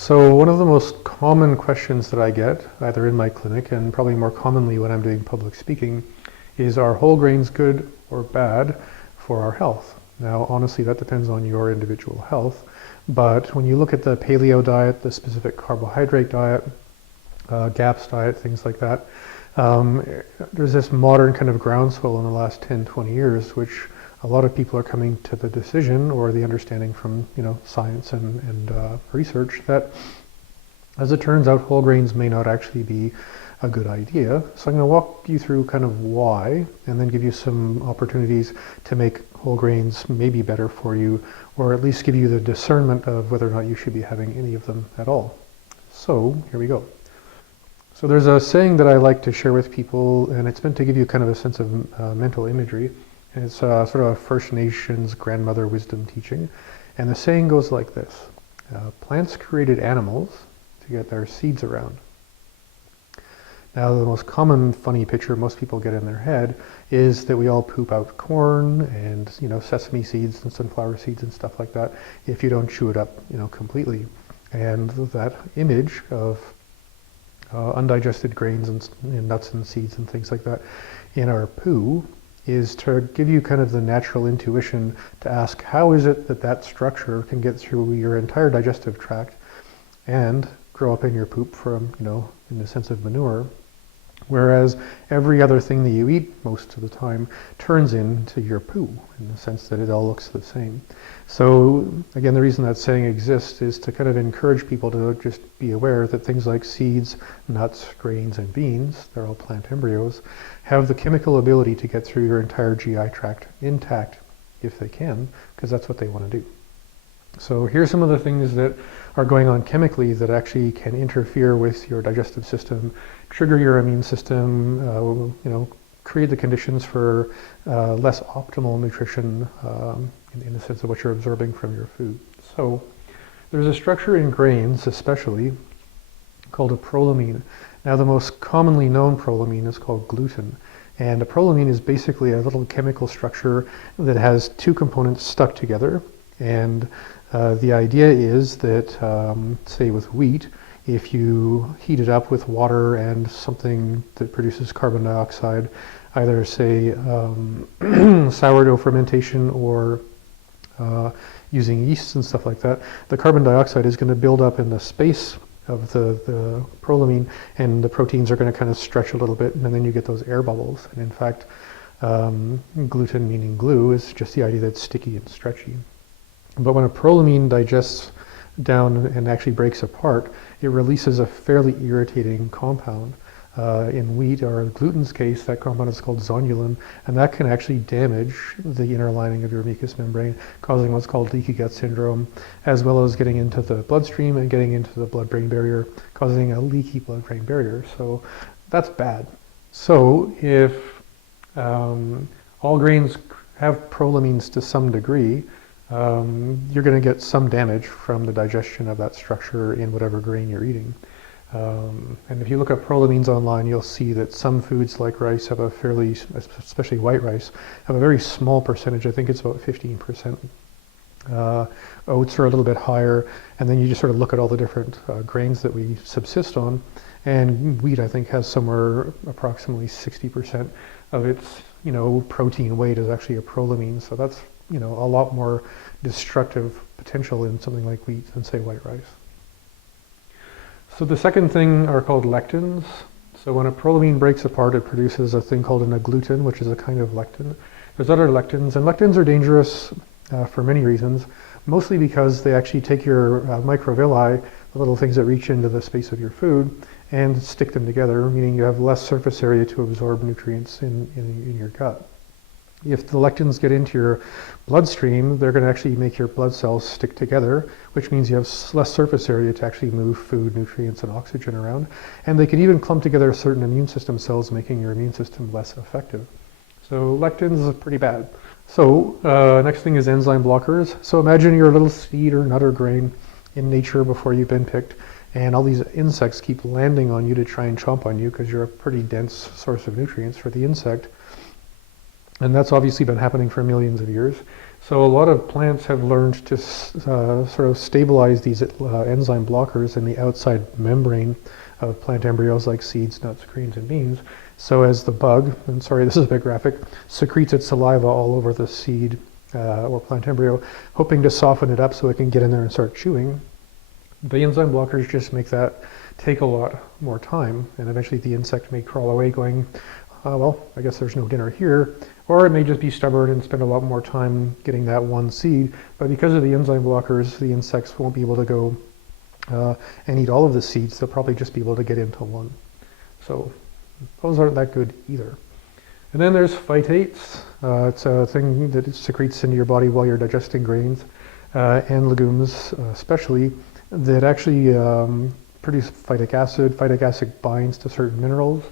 So one of the most common questions that I get, either in my clinic and probably more commonly when I'm doing public speaking, is are whole grains good or bad for our health? Now, honestly, that depends on your individual health. But when you look at the paleo diet, the specific carbohydrate diet, GAPS diet, things like that, there's this modern kind of groundswell in the last 10, 20 years, which a lot of people are coming to the decision or the understanding from science and research that, as it turns out, whole grains may not actually be a good idea. So I'm going to walk you through kind of why, and then give you some opportunities to make whole grains maybe better for you, or at least give you the discernment of whether or not you should be having any of them at all. So here we go. So there's a saying that I like to share with people, and it's meant to give you kind of a sense of mental imagery. And it's sort of a First Nations grandmother wisdom teaching. And the saying goes like this: plants created animals to get their seeds around. Now, the most common funny picture most people get in their head is that we all poop out corn and sesame seeds and sunflower seeds and stuff like that if you don't chew it up completely. And that image of undigested grains and nuts and seeds and things like that in our poo is to give you kind of the natural intuition to ask, how is it that that structure can get through your entire digestive tract and grow up in your poop from, in the sense of manure, whereas every other thing that you eat most of the time turns into your poo in the sense that it all looks the same. So again, the reason that saying exists is to kind of encourage people to just be aware that things like seeds, nuts, grains, and beans, they're all plant embryos, have the chemical ability to get through your entire GI tract intact if they can, because that's what they want to do. So here's some of the things that are going on chemically that actually can interfere with your digestive system, trigger your immune system, create the conditions for less optimal nutrition in the sense of what you're absorbing from your food. So there's a structure in grains especially called a prolimine. Now, the most commonly known prolimine is called gluten. And a prolimine is basically a little chemical structure that has two components stuck together. And the idea is that, say with wheat, if you heat it up with water and something that produces carbon dioxide, either say sourdough fermentation or using yeasts and stuff like that, the carbon dioxide is going to build up in the space of the prolimine, and the proteins are going to kind of stretch a little bit, and then you get those air bubbles. And in fact, gluten, meaning glue, is just the idea that it's sticky and stretchy. But when a prolimine digests down and actually breaks apart, it releases a fairly irritating compound. In wheat, or in gluten's case, that compound is called zonulin, and that can actually damage the inner lining of your mucous membrane, causing what's called leaky gut syndrome, as well as getting into the bloodstream and getting into the blood-brain barrier, causing a leaky blood-brain barrier. So that's bad. So if all grains have prolimines to some degree, you're going to get some damage from the digestion of that structure in whatever grain you're eating. And if you look up prolimines online, you'll see that some foods like rice have a fairly, especially white rice, have a very small percentage. I think it's about 15%. Oats are a little bit higher, and then you just sort of look at all the different grains that we subsist on, and wheat, I think, has somewhere approximately 60% of its protein weight is actually a prolimine. So that's a lot more destructive potential in something like wheat than, say, white rice. So the second thing are called lectins. So when a prolimine breaks apart, it produces a thing called an agglutinin, which is a kind of lectin. There's other lectins, and lectins are dangerous for many reasons, mostly because they actually take your microvilli, the little things that reach into the space of your food, and stick them together, meaning you have less surface area to absorb nutrients in your gut. If the lectins get into your bloodstream, they're going to actually make your blood cells stick together, which means you have less surface area to actually move food, nutrients, and oxygen around. And they can even clump together certain immune system cells, making your immune system less effective. So lectins is pretty bad. So next thing is enzyme blockers. So imagine you're a little seed or nut or grain in nature before you've been picked, and all these insects keep landing on you to try and chomp on you because you're a pretty dense source of nutrients for the insect. And that's obviously been happening for millions of years. So a lot of plants have learned to sort of stabilize these enzyme blockers in the outside membrane of plant embryos like seeds, nuts, greens, and beans. So as the bug, and sorry this is a bit graphic, secretes its saliva all over the seed or plant embryo, hoping to soften it up so it can get in there and start chewing, the enzyme blockers just make that take a lot more time, and eventually the insect may crawl away going, well, I guess there's no dinner here, or it may just be stubborn and spend a lot more time getting that one seed, but because of the enzyme blockers, the insects won't be able to go and eat all of the seeds. They'll probably just be able to get into one. So those aren't that good either. And then there's phytates. It's a thing that it secretes into your body while you're digesting grains and legumes especially, that actually produce phytic acid. Phytic acid binds to certain minerals,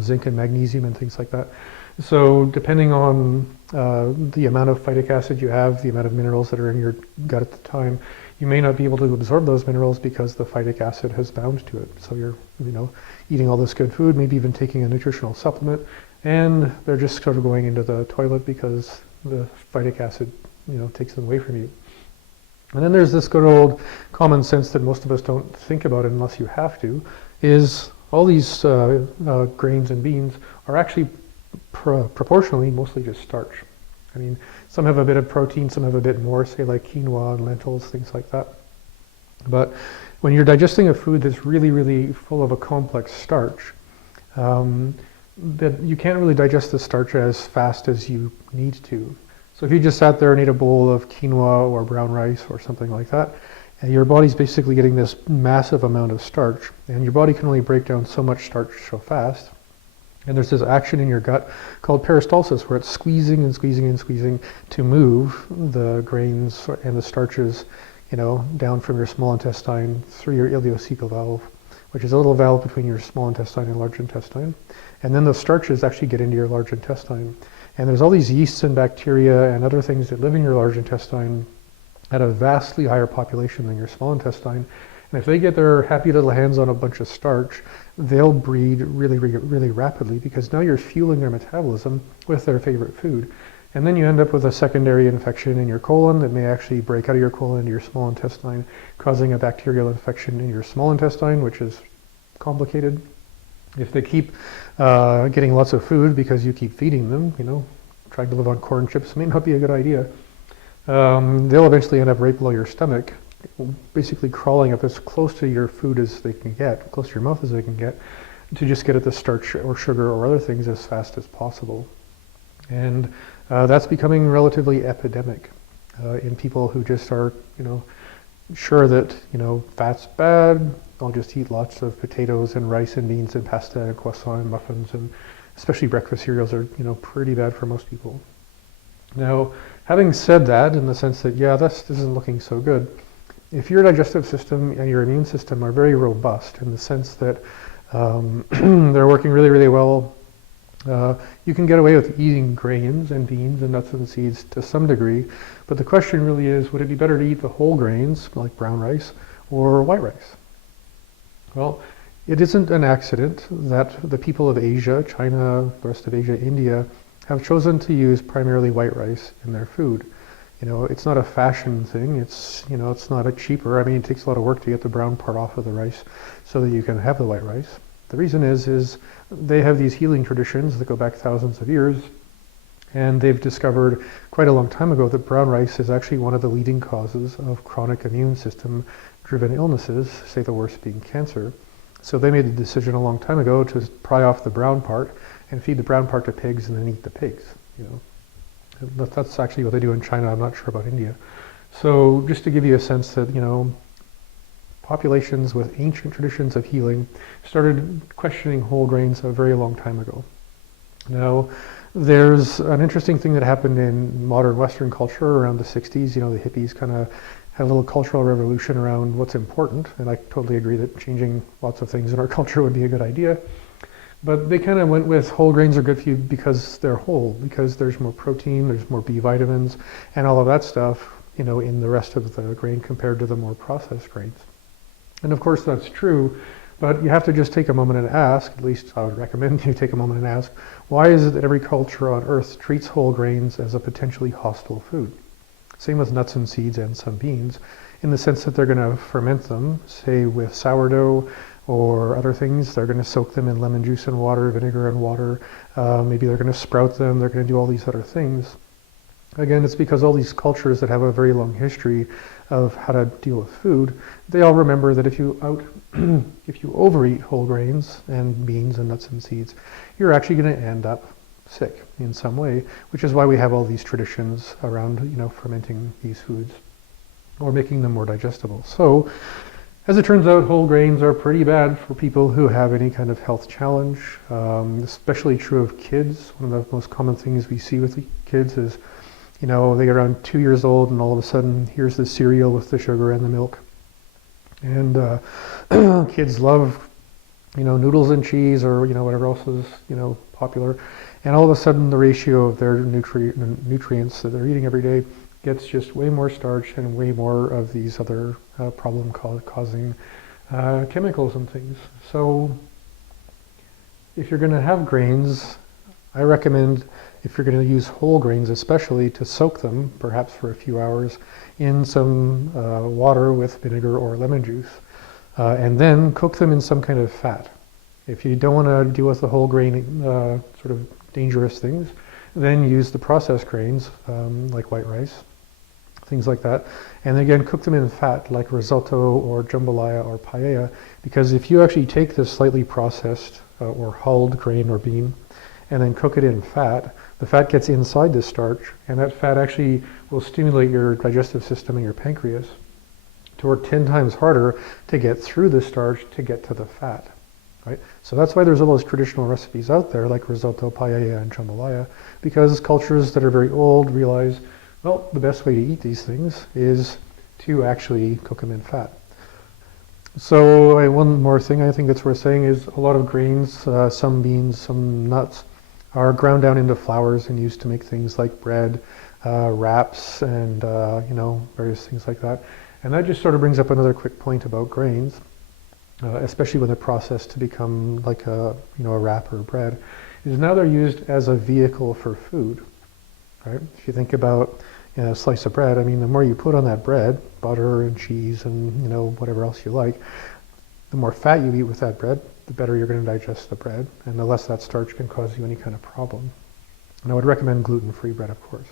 zinc and magnesium and things like that. So depending on the amount of phytic acid you have, the amount of minerals that are in your gut at the time, you may not be able to absorb those minerals because the phytic acid has bound to it. So you're, eating all this good food, maybe even taking a nutritional supplement, and they're just sort of going into the toilet because the phytic acid, takes them away from you. And then there's this good old common sense that most of us don't think about unless you have to, is all these grains and beans are actually proportionally mostly just starch. I mean, some have a bit of protein, some have a bit more, say like quinoa and lentils, things like that. But when you're digesting a food that's really, really full of a complex starch, that you can't really digest the starch as fast as you need to. So if you just sat there and ate a bowl of quinoa or brown rice or something like that, your body's basically getting this massive amount of starch, and your body can only break down so much starch so fast. And there's this action in your gut called peristalsis, where it's squeezing and squeezing and squeezing to move the grains and the starches, down from your small intestine through your ileocecal valve, which is a little valve between your small intestine and large intestine. And then the starches actually get into your large intestine. And there's all these yeasts and bacteria and other things that live in your large intestine at a vastly higher population than your small intestine. And if they get their happy little hands on a bunch of starch, they'll breed really, really, really rapidly, because now you're fueling their metabolism with their favorite food. And then you end up with a secondary infection in your colon that may actually break out of your colon into your small intestine, causing a bacterial infection in your small intestine, which is complicated. If they keep getting lots of food because you keep feeding them, trying to live on corn chips may not be a good idea. They'll eventually end up right below your stomach, basically crawling up as close to your food as they can get, close to your mouth as they can get, to just get at the starch or sugar or other things as fast as possible. And that's becoming relatively epidemic in people who just are, sure that, fat's bad, I'll just eat lots of potatoes and rice and beans and pasta and croissant and muffins, and especially breakfast cereals are, pretty bad for most people. Now, having said that, in the sense that, this isn't looking so good, if your digestive system and your immune system are very robust in the sense that they're working really, really well, you can get away with eating grains and beans and nuts and seeds to some degree, but the question really is, would it be better to eat the whole grains, like brown rice, or white rice? Well, it isn't an accident that the people of Asia, China, the rest of Asia, India, have chosen to use primarily white rice in their food. It's not a fashion thing. It's not a cheaper. I mean, it takes a lot of work to get the brown part off of the rice so that you can have the white rice. The reason is they have these healing traditions that go back thousands of years, and they've discovered quite a long time ago that brown rice is actually one of the leading causes of chronic immune system driven illnesses, say the worst being cancer. So they made the decision a long time ago to pry off the brown part and feed the brown part to pigs and then eat the pigs. That's actually what they do in China. I'm not sure about India. So just to give you a sense that, populations with ancient traditions of healing started questioning whole grains a very long time ago. Now, there's an interesting thing that happened in modern Western culture around the 60s. The hippies kind of had a little cultural revolution around what's important, and I totally agree that changing lots of things in our culture would be a good idea. But they kind of went with whole grains are good for you because they're whole, because there's more protein, there's more B vitamins, and all of that stuff, in the rest of the grain compared to the more processed grains. And of course that's true, But you have to just take a moment and ask, at least I would recommend you take a moment and ask, why is it that every culture on Earth treats whole grains as a potentially hostile food? Same with nuts and seeds and some beans, in the sense that they're going to ferment them, say with sourdough or other things. They're going to soak them in lemon juice and water, vinegar and water. Maybe they're going to sprout them. They're going to do all these other things. Again, it's because all these cultures that have a very long history of how to deal with food, they all remember that if you overeat whole grains and beans and nuts and seeds, you're actually going to end up sick in some way, which is why we have all these traditions around, fermenting these foods or making them more digestible. So, as it turns out, whole grains are pretty bad for people who have any kind of health challenge, especially true of kids. One of the most common things we see with the kids is, they get around 2 years old and all of a sudden here's the cereal with the sugar and the milk. And kids love, noodles and cheese or, whatever else is, popular. And all of a sudden the ratio of their nutrients that they're eating every day gets just way more starch and way more of these other problem-causing chemicals and things. So if you're going to have grains, I recommend, if you're going to use whole grains especially, to soak them, perhaps for a few hours, in some water with vinegar or lemon juice, and then cook them in some kind of fat. If you don't want to deal with the whole grain sort of dangerous things, then use the processed grains, like white rice, things like that, and again cook them in fat like risotto or jambalaya or paella, because if you actually take this slightly processed or hulled grain or bean and then cook it in fat, the fat gets inside the starch, and that fat actually will stimulate your digestive system and your pancreas to work 10 times harder to get through the starch to get to the fat. Right? So that's why there's all those traditional recipes out there like risotto, paella, and jambalaya, because cultures that are very old realize, well, the best way to eat these things is to actually cook them in fat. So one more thing I think that's worth saying is a lot of grains, some beans, some nuts, are ground down into flours and used to make things like bread, wraps, and various things like that. And that just sort of brings up another quick point about grains, especially when they're processed to become like a wrap or bread, is now they're used as a vehicle for food. Right? If you think about a slice of bread, the more you put on that bread, butter and cheese and whatever else you like, the more fat you eat with that bread, the better you're going to digest the bread, and the less that starch can cause you any kind of problem. And I would recommend gluten-free bread, of course.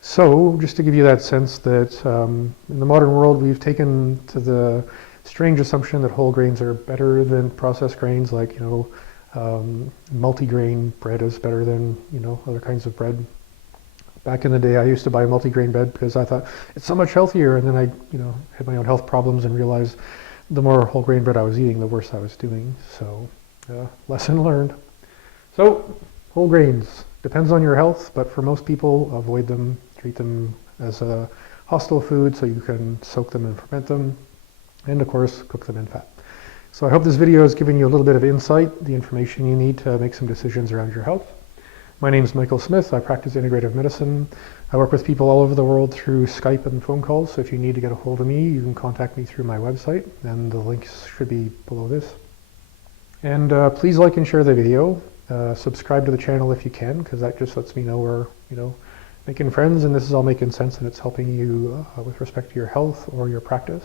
So, just to give you that sense that in the modern world, we've taken to the strange assumption that whole grains are better than processed grains, like multigrain bread is better than other kinds of bread. Back in the day, I used to buy multigrain bread because I thought it's so much healthier, and then I had my own health problems and realized the more whole grain bread I was eating, the worse I was doing. So, lesson learned. So, whole grains, depends on your health, but for most people, avoid them, treat them as a hostile food so you can soak them and ferment them, and of course, cook them in fat. So I hope this video has given you a little bit of insight, the information you need to make some decisions around your health. My name is Michael Smith. I practice integrative medicine. I work with people all over the world through Skype and phone calls, so if you need to get a hold of me, you can contact me through my website, and the links should be below this. And please like and share the video. Subscribe to the channel if you can, because that just lets me know we're making friends, and this is all making sense, and it's helping you with respect to your health or your practice.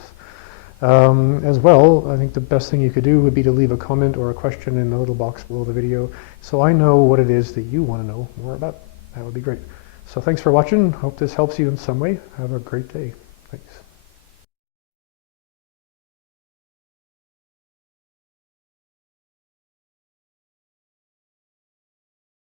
As well, I think the best thing you could do would be to leave a comment or a question in the little box below the video so I know what it is that you want to know more about. That would be great. So thanks for watching. Hope this helps you in some way. Have a great day. Thanks.